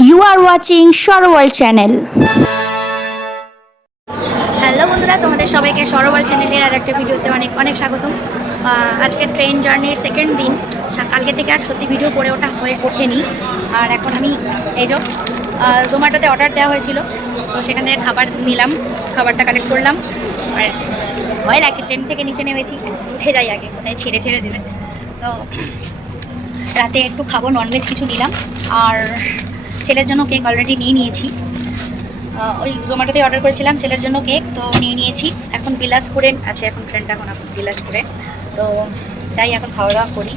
You are watching Shorewall channel. Hello বন্ধুরা, তোমাদের সবাইকে সরোবর চ্যানেলের আর একটা ভিডিওতে অনেক অনেক স্বাগতম। আজকে ট্রেন জার্নির সেকেন্ড দিন। কালকে থেকে আর সত্যি ভিডিও করে হয়ে ওঠেনি। আর এখন আমি এই যে জোম্যাটোতে অর্ডার দেওয়া হয়েছিল, তো সেখানে খাবার নিলাম, খাবারটা কালেক্ট করলাম। আর ভয় লাগছে, ট্রেন থেকে নিচে নেমেছি, উঠে যাই আগে, কোথায় ছেড়ে ঠেড়ে দেবে। তো রাতে একটু খাবো, ননভেজ কিছু নিলাম। আর ছেলের জন্য কেক অলরেডি নিয়ে নিয়েছি, ওই জোম্যাটোতেই অর্ডার করেছিলাম ছেলের জন্য কেক, তো নিয়ে নিয়েছি। এখন বিলাসপুরে আছে, এখন ট্রেনটা এখন বিলাসপুরে। তো যাই এখন খাওয়া দাওয়া করি।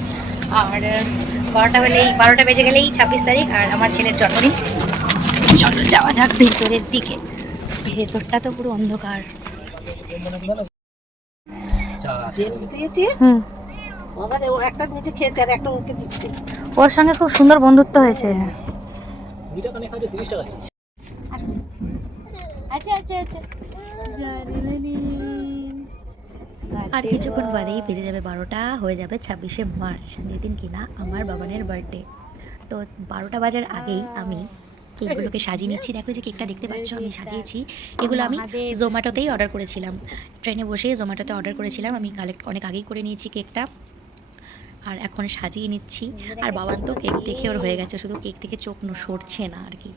আর 12টা বেজে গেলেই 26 তারিখ আর আমার ছেলের জন্মদিন। চলো যাওয়া যাক ভেতরের দিকে। ভেতরটা তো পুরো অন্ধকার। ওর সঙ্গে খুব সুন্দর বন্ধুত্ব হয়েছে। আর কিছুক্ষণ বাদেই বেজে যাবে 12টা, হয়ে যাবে 26শে মার্চ, যেদিন কিনা আমার বাবানের বার্থডে। তো 12টা বাজার আগেই আমি কেকগুলোকে সাজিয়ে নিচ্ছি। দেখো যে কেকটা দেখতে পাচ্ছ আমি সাজিয়েছি, এগুলো আমি জোম্যাটোতেই অর্ডার করেছিলাম। ট্রেনে বসেই জোম্যাটোতে অর্ডার করেছিলাম, আমি অনেক আগেই করে নিয়েছি কেকটা। আর এখন সাজিয়ে নিচ্ছি। আর বাবান তো কেক দেখে ওর হয়ে গেছে, শুধু কেক থেকে চোখ সরছে না আর কি।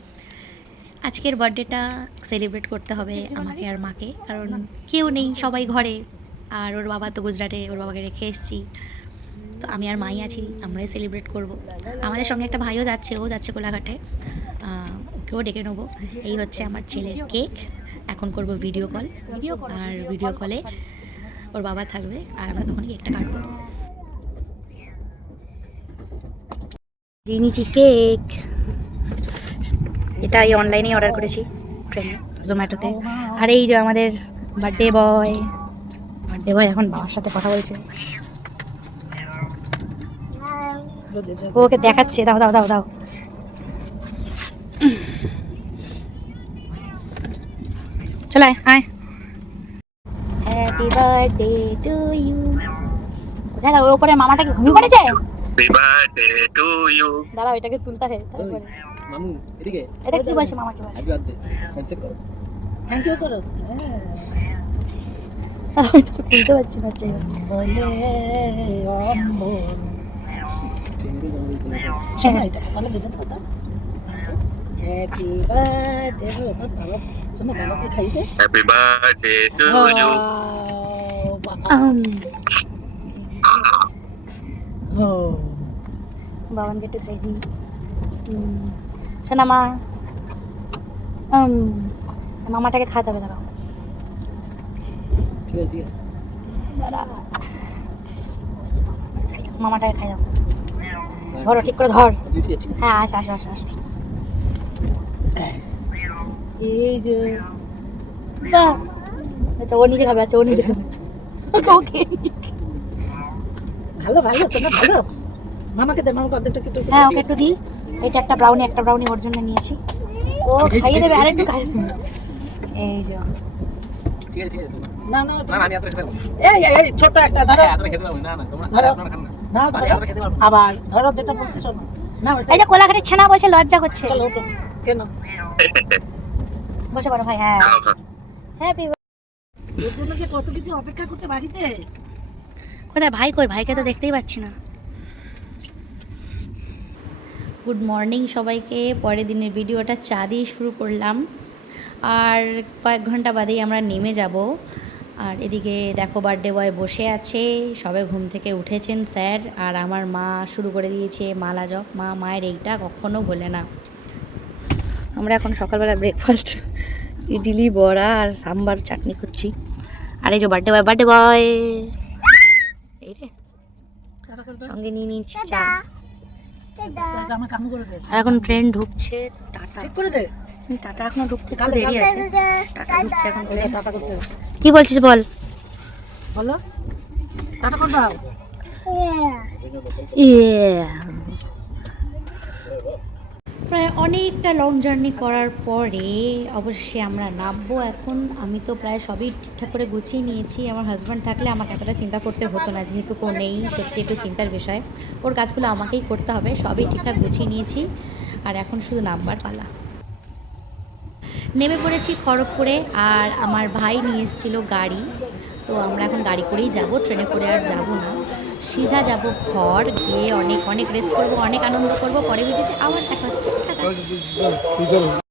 আজকের বার্থডেটা সেলিব্রেট করতে হবে আমাকে আর মাকে, কারণ কেউ নেই, সবাই ঘরে। আর ওর বাবা তো গুজরাটে, ওর বাবাকে রেখে এসেছি। তো আমি আর মাই আছি, আমরাই সেলিব্রেট করব। আমাদের সঙ্গে একটা ভাইও যাচ্ছে, ও যাচ্ছে কোলাঘাটে, ওকেও ডেকে নেবো। এই হচ্ছে আমার ছেলের কেক। এখন করব ভিডিও কল, আর ভিডিও কলে ওর বাবা থাকবে আর আমরা তখন কেকটা কাটবো। নিয়েছি কেক, এটা এই অনলাইনেই অর্ডার করেছি ট্রেনে, জোম্যাটোতে। আর এই যে আমাদের বার্থডে বয় এখন বাবার সাথে কথা বলছে, ওকে দেখাচ্ছে। দাও দাও দাও দাও। চলে আয়। Happy birthday to you. কোথায় গেল? ওই উপরে মামাটাকে ঘুমিয়ে পড়েছে। Happy birthday to you. দাঁড়াও, এটাকে তুলতে হয় তারপরে। মামু এদিকে, এটা কি বলছে? মামা কি বলছে? হ্যাপি বার্থডে হ্যান্ডশেক করো, থ্যাংক ইউ করো। হ্যাঁ ওইটা তুলতে পারছি না, চাই বলে অম্বল ট্রেনে জমা দিয়েছিল শোনা, এটা বলে দিতে কথা। হ্যাপি বার্থডে বাবা, শোনা বাবাকে খাইতে। Happy birthday to you. বাবানকে একটু দেখি। শোনা মা, মামাটাকে খাওয়াতে হবে। দাঁড়াও, ঠিক আছে ঠিক আছে, দাঁড়া, মামাটাকে খাই দাও। ধরো, ঠিক করে ধর। হ্যাঁ আস আস আস আস। এই যে বাহ, আচ্ছা ও নিজে খাবে, আচ্ছা ও নিজে খাবে। ওকে ভালো ভালো চলো ভালো, মামাকে দে, মামাকে অর্ধেকটা একটু। হ্যাঁ ওকে একটু দিই। এটা একটা ব্রাউনি ওর জন্য নিয়েছি, ও খাইয়ে দেবে, আরেকটু খাইয়ে দেবে। এই যে ঠিক আছে ঠিক আছে, না না না আমি আত্রে খেতে পারবো। এই ছোট একটা ধরো, আত্রে খেতে পারবো না, না তোমরা আপনারা খান না, না ধরো খেতে পারবো। আবার ধরো যেটা বলছি শোনো না, এই যে কোলাঘাটের ছানা বলছে লজ্জা করছে। চলো ওঠো, কেন বসে পড়ো ভাই। হ্যাঁ হ্যাপি ওর জন্য যে কত কিছু অপেক্ষা করছে বাড়িতে। কোথায় ভাই? কই ভাইকে তো দেখতেই পাচ্ছি না। গুড মর্নিং সবাইকে। পরের দিনের ভিডিওটা চা দিয়ে শুরু করলাম, আর কয়েক ঘন্টা বাদেই আমরা নেমে যাব। আর এদিকে দেখো বার্থডে বয় বসে আছে, সবে ঘুম থেকে উঠেছেন স্যার। আর আমার মা শুরু করে দিয়েছে মালা জপ। মায়ের এইটা কখনো বলে না। আমরা এখন সকালবেলা ব্রেকফাস্ট ইডলি বড়া আর সাম্বার চাটনি করছি। আর এই যে বার্থডে বয় এই রে, সঙ্গে নিয়ে নিচ্ছি চা। আর এখন ট্রেন ঢুকছে। টাটা টাটা এখনো ঢুকতে একটু দেরি আছে। টাটা ঢুকছে এখন। টাটা করতে কি বলছিস বল? বলো টাটা কর দাও। প্রায় অনেকটা লং জার্নি করার পরে অবশ্যই আমরা নামবো এখন। আমি তো প্রায় সবই ঠিকঠাক করে গুছিয়ে নিয়েছি। আমার হাজব্যান্ড থাকলে আমাকে এতটা চিন্তা করতে হতো না, যেহেতু কেউ নেই, সত্যি একটু চিন্তার বিষয়। ওর কাজগুলো আমাকেই করতে হবে। সবই ঠিকঠাক গুছিয়ে নিয়েছি। আর এখন শুধু নামবার পালা। নেমে পড়েছি খড়গপুরে, আর আমার ভাই নিয়ে এসেছিলো গাড়ি। তো আমরা এখন গাড়ি করেই যাব, ট্রেনে করে আর যাব না। সিধা যাব ঘর, গিয়ে অনেক অনেক রেস্ট করব, অনেক আনন্দ করব। পরে ভিডিওতে আবার দেখা হচ্ছে। টাটা।